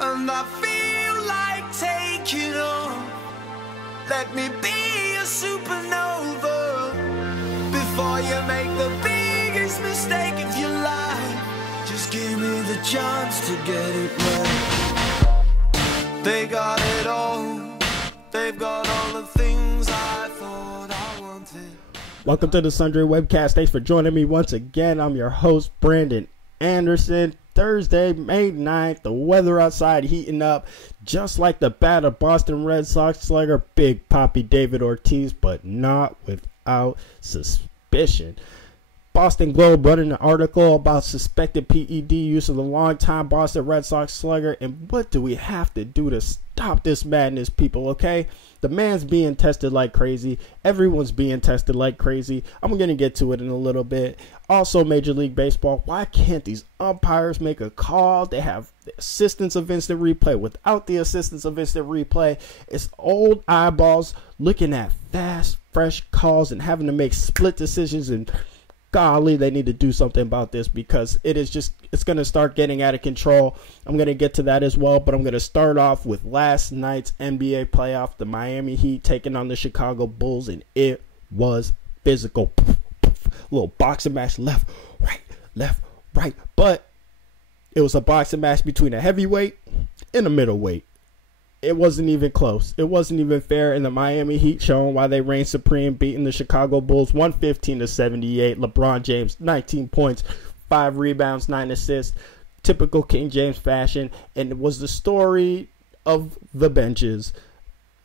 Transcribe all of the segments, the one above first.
and I feel like taking off. Let me be a supernova before you make the biggest mistake of your life. Just give me the chance to get it right. They got it all. They've got all the things I thought I wanted. Welcome to the Sundry Webcast. Thanks for joining me once again. I'm your host, Brandon Anderson. Thursday, May 9th, the weather outside heating up, just like the bat of Boston Red Sox slugger Big Papi David Ortiz, but not without suspicion. Boston Globe running an article about suspected PED use of the longtime Boston Red Sox slugger, and what do we have to do to stop this madness, people, okay? The man's being tested like crazy. Everyone's being tested like crazy. I'm going to get to it in a little bit. Also, Major League Baseball, why can't these umpires make a call? They have the assistance of instant replay. Without the assistance of instant replay, it's old eyeballs looking at fast, fresh calls and having to make split decisions, and golly, they need to do something about this because it's going to start getting out of control. I'm going to get to that as well, but I'm going to start off with last night's NBA playoff, the Miami Heat taking on the Chicago Bulls, and it was physical. Little boxing match, left, right, but it was a boxing match between a heavyweight and a middleweight. It wasn't even close. It wasn't even fair, and the Miami Heat showing why they reign supreme, beating the Chicago Bulls 115-78. LeBron James, 19 points, 5 rebounds, 9 assists, typical King James fashion, and it was the story of the benches.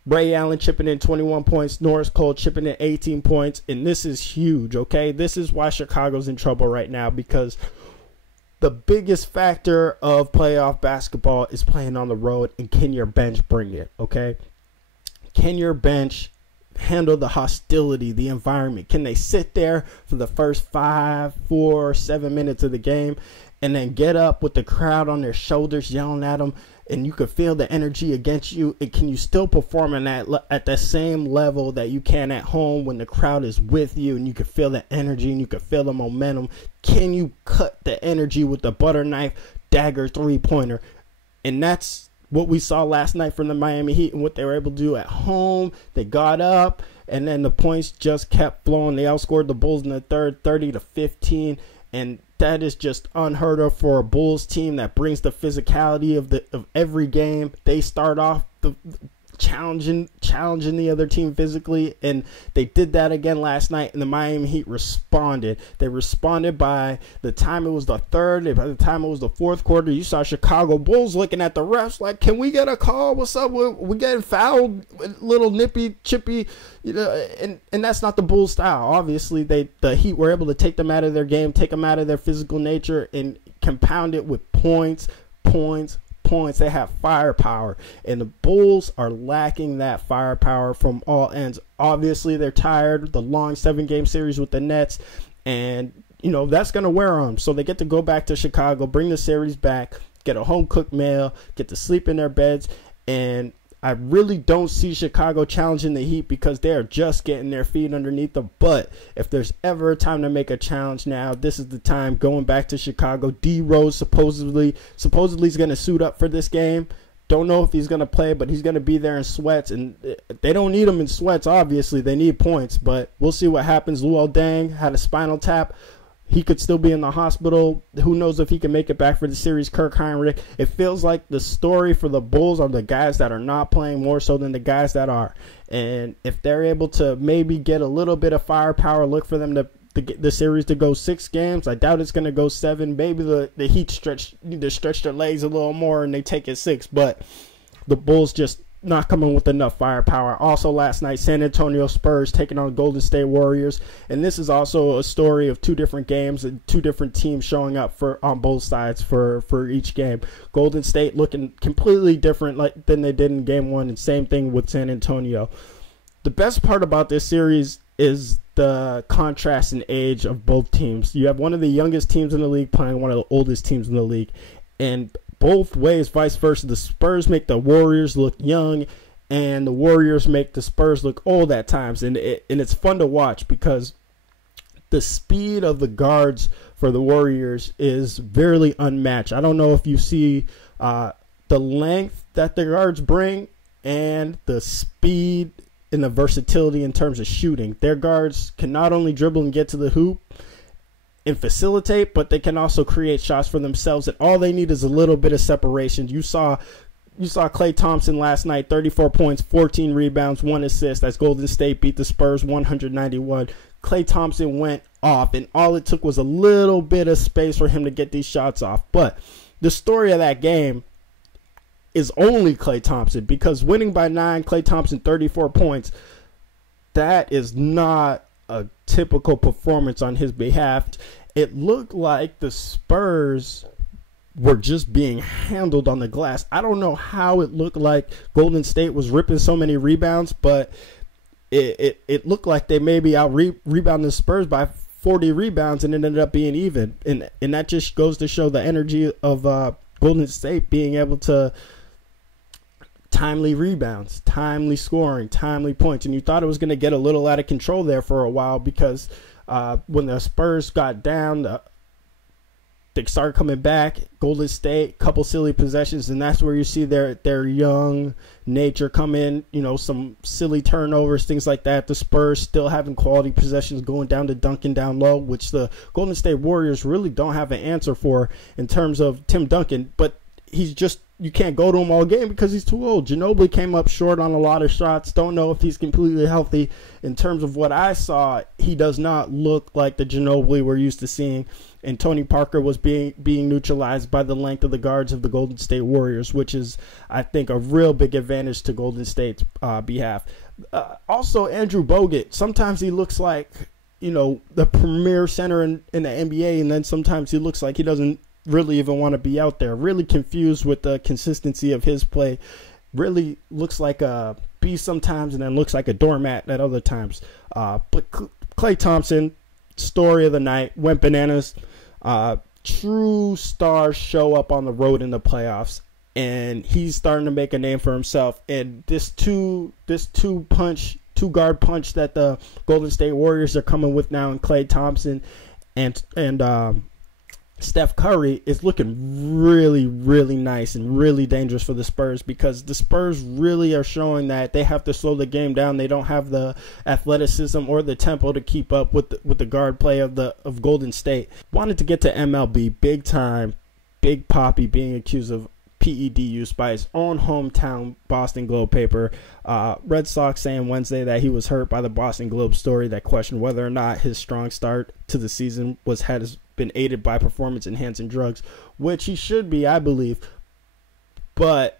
Ray Allen chipping in 21 points, Norris Cole chipping in 18 points, and this is huge, okay? This is why Chicago's in trouble right now, because the biggest factor of playoff basketball is playing on the road, and can your bench bring it, okay? Can your bench handle the hostility, the environment? Can they sit there for the first 5, 4, 7 minutes of the game and then get up with the crowd on their shoulders yelling at them, and you can feel the energy against you? And can you still perform at the same level that you can at home when the crowd is with you and you can feel the energy and you can feel the momentum? Can you cut the energy with the butter knife dagger three-pointer? And that's what we saw last night from the Miami Heat and what they were able to do at home. They got up, and then the points just kept flowing. They outscored the Bulls in the third 30-15, and that is just unheard of for a Bulls team that brings the physicality of every game. They start off the challenging the other team physically, and they did that again last night, and the Miami Heat responded. They responded by the time it was the third, by the time it was the fourth quarter, you saw Chicago Bulls looking at the refs like, can we get a call? What's up? We getting fouled? Little nippy, chippy, you know, and that's not the Bulls style. Obviously, the Heat were able to take them out of their game, take them out of their physical nature, and compound it with points. They have firepower, and the Bulls are lacking that firepower from all ends. Obviously, they're tired. The long 7-game series with the Nets, and you know that's going to wear on them. So they get to go back to Chicago, bring the series back, get a home-cooked meal, get to sleep in their beds, and I really don't see Chicago challenging the Heat because they're just getting their feet underneath them. But if there's ever a time to make a challenge now, this is the time. Going back to Chicago, D Rose supposedly is going to suit up for this game. Don't know if he's going to play, but he's going to be there in sweats, and they don't need him in sweats. Obviously, they need points, but we'll see what happens. Luol Deng had a spinal tap. He could still be in the hospital. Who knows if he can make it back for the series? Kirk Heinrich. It feels like the story for the Bulls are the guys that are not playing more so than the guys that are. And if they're able to maybe get a little bit of firepower, look for them to get the series to go 6 games. I doubt it's going to go 7. Maybe the Heat need to stretch their legs a little more and they take it 6. But the Bulls just not coming with enough firepower. Also last night, San Antonio Spurs taking on Golden State Warriors, and this is also a story of 2 different games and 2 different teams showing up on both sides for each game. Golden State looking completely different than they did in game 1, and same thing with San Antonio. The best part about this series is the contrast in age of both teams. You have one of the youngest teams in the league playing one of the oldest teams in the league, and both ways, vice versa. The Spurs make the Warriors look young, and the Warriors make the Spurs look old at times. And it's fun to watch because the speed of the guards for the Warriors is very unmatched. I don't know if you see the the length that the guards bring and the speed and the versatility in terms of shooting. Their guards can not only dribble and get to the hoop and facilitate, but they can also create shots for themselves, and all they need is a little bit of separation. You saw Klay Thompson last night, 34 points, 14 rebounds, 1 assist as Golden State beat the Spurs 191. Klay Thompson went off, and all it took was a little bit of space for him to get these shots off. But the story of that game is only Klay Thompson, because winning by 9, Klay Thompson 34 points, that is not a typical performance on his behalf. It looked like the Spurs were just being handled on the glass. I don't know how it looked like Golden State was ripping so many rebounds, but it looked like they maybe rebounded the Spurs by 40 rebounds, and it ended up being even. And that just goes to show the energy of Golden State being able to timely rebounds, timely scoring, timely points. And you thought it was going to get a little out of control there for a while, because when the Spurs got down, they started coming back. Golden State, couple silly possessions, and that's where you see their young nature come in. You know, some silly turnovers, things like that. The Spurs still having quality possessions, going down to Duncan down low, which the Golden State Warriors really don't have an answer for in terms of Tim Duncan. But you can't go to him all game because he's too old. Ginobili came up short on a lot of shots. Don't know if he's completely healthy. In terms of what I saw, he does not look like the Ginobili we're used to seeing. And Tony Parker was being neutralized by the length of the guards of the Golden State Warriors, which is, I think, a real big advantage to Golden State's behalf. Also, Andrew Bogut. Sometimes he looks like, the premier center in the NBA, and then sometimes he looks like he doesn't really even want to be out there. Really confused with the consistency of his play. Really looks like a beast sometimes, and then looks like a doormat at other times. But Klay Thompson, story of the night, went bananas. True stars show up on the road in the playoffs, and he's starting to make a name for himself. And this two guard punch that the Golden State Warriors are coming with now in Klay Thompson and Steph Curry is looking really, really nice and really dangerous for the Spurs, because the Spurs really are showing that they have to slow the game down. They don't have the athleticism or the tempo to keep up with the guard play of Golden State. Wanted to get to MLB big time. Big Papi being accused of PED use by his own hometown Boston Globe paper. Red Sox saying Wednesday that he was hurt by the Boston Globe story that questioned whether or not his strong start to the season has been aided by performance-enhancing drugs, which he should be, I believe. But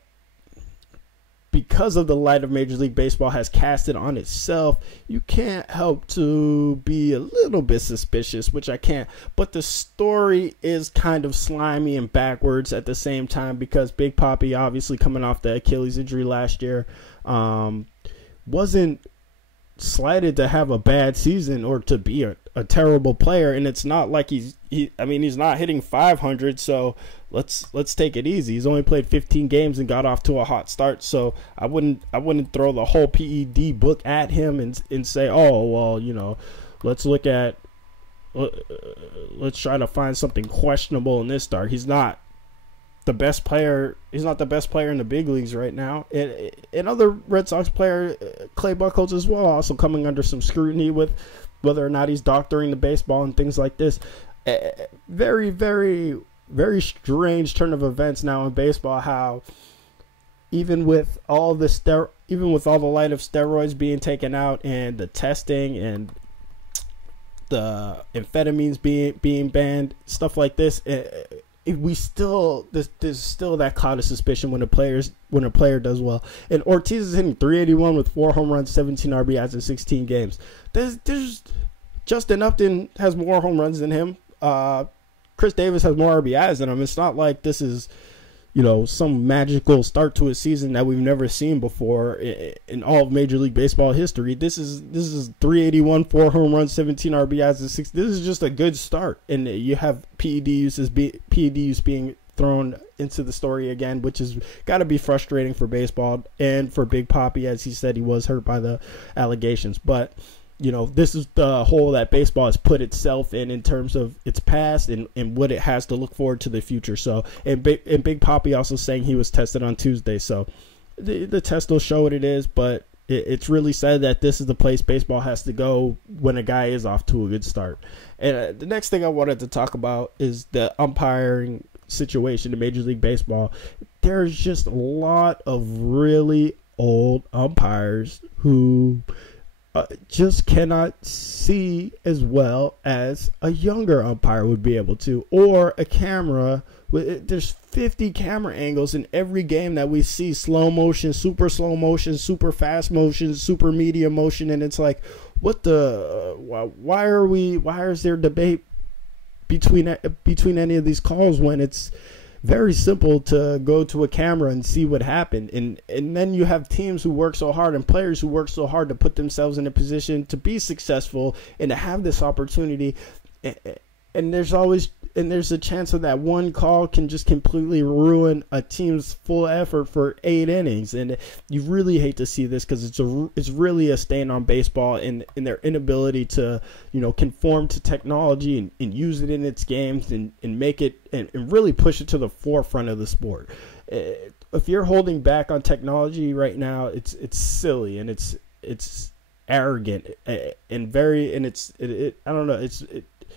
because of the light of Major League Baseball has casted on itself, you can't help to be a little bit suspicious, which I can't. But the story is kind of slimy and backwards at the same time, because Big Papi, obviously coming off the Achilles injury last year, wasn't slighted to have a bad season or to be a terrible player. And it's not like he's not hitting 500, so let's take it easy. He's only played 15 games and got off to a hot start, so I wouldn't throw the whole PED book at him and say, oh well, let's try to find something questionable in this start. He's not the best player. He's not the best player in the big leagues right now. And other Red Sox player, Clay Buchholz as well, also coming under some scrutiny with whether or not he's doctoring the baseball and things like this. Very, very, very strange turn of events now in baseball. How even with all the light of steroids being taken out and the testing and the amphetamines being banned, stuff like this, there's still that cloud of suspicion when a player does well. And Ortiz is hitting .381 with 4 home runs, 17 RBIs in 16 games. There's Justin Upton has more home runs than him. Chris Davis has more RBIs than him. It's not like this is, some magical start to a season that we've never seen before in all of Major League Baseball history. This is .381, 4 home runs, 17 RBIs, and 6. This is just a good start, and you have PED use being thrown into the story again, which has got to be frustrating for baseball and for Big Papi, as he said he was hurt by the allegations. But this is the hole that baseball has put itself in terms of its past and what it has to look forward to the future. So, and Big Papi also saying he was tested on Tuesday. So the test will show what it is, but it's really said that this is the place baseball has to go when a guy is off to a good start. And the next thing I wanted to talk about is the umpiring situation in Major League Baseball. There's just a lot of really old umpires who just cannot see as well as a younger umpire would be able to, or a camera. There's 50 camera angles in every game that we see: slow motion, super fast motion, super medium motion, and it's like, what the? Why is there debate between any of these calls when it's very simple to go to a camera and see what happened? And then you have teams who work so hard and players who work so hard to put themselves in a position to be successful and to have this opportunity. And there's a chance of that one call can just completely ruin a team's full effort for 8 innings. And you really hate to see this, because it's really a stain on baseball in their inability to, conform to technology and use it in its games and make it and really push it to the forefront of the sport. If you're holding back on technology right now, it's silly, and it's arrogant and I don't know,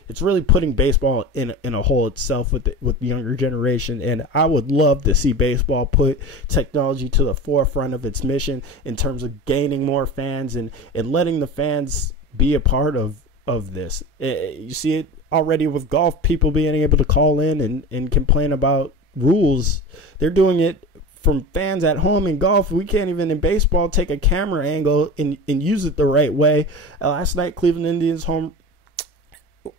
it's really putting baseball in a hole itself with the younger generation. And I would love to see baseball put technology to the forefront of its mission in terms of gaining more fans and letting the fans be a part of this. You see it already with golf, people being able to call in and complain about rules. They're doing it from fans at home. In golf, we can't even in baseball take a camera angle and use it the right way. Last night, Cleveland Indians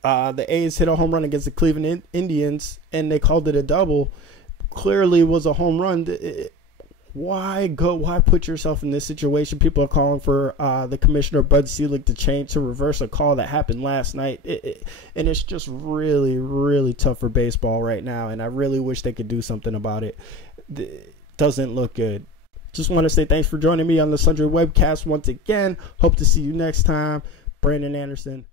the A's hit a home run against the Cleveland Indians, and they called it a double. Clearly was a home run. Why put yourself in this situation? People are calling for the commissioner, Bud Selig, to reverse a call that happened last night. And it's just really, really tough for baseball right now, and I really wish they could do something about it. It doesn't look good. Just want to say thanks for joining me on the Sundry Webcast once again. Hope to see you next time. Brandon Anderson.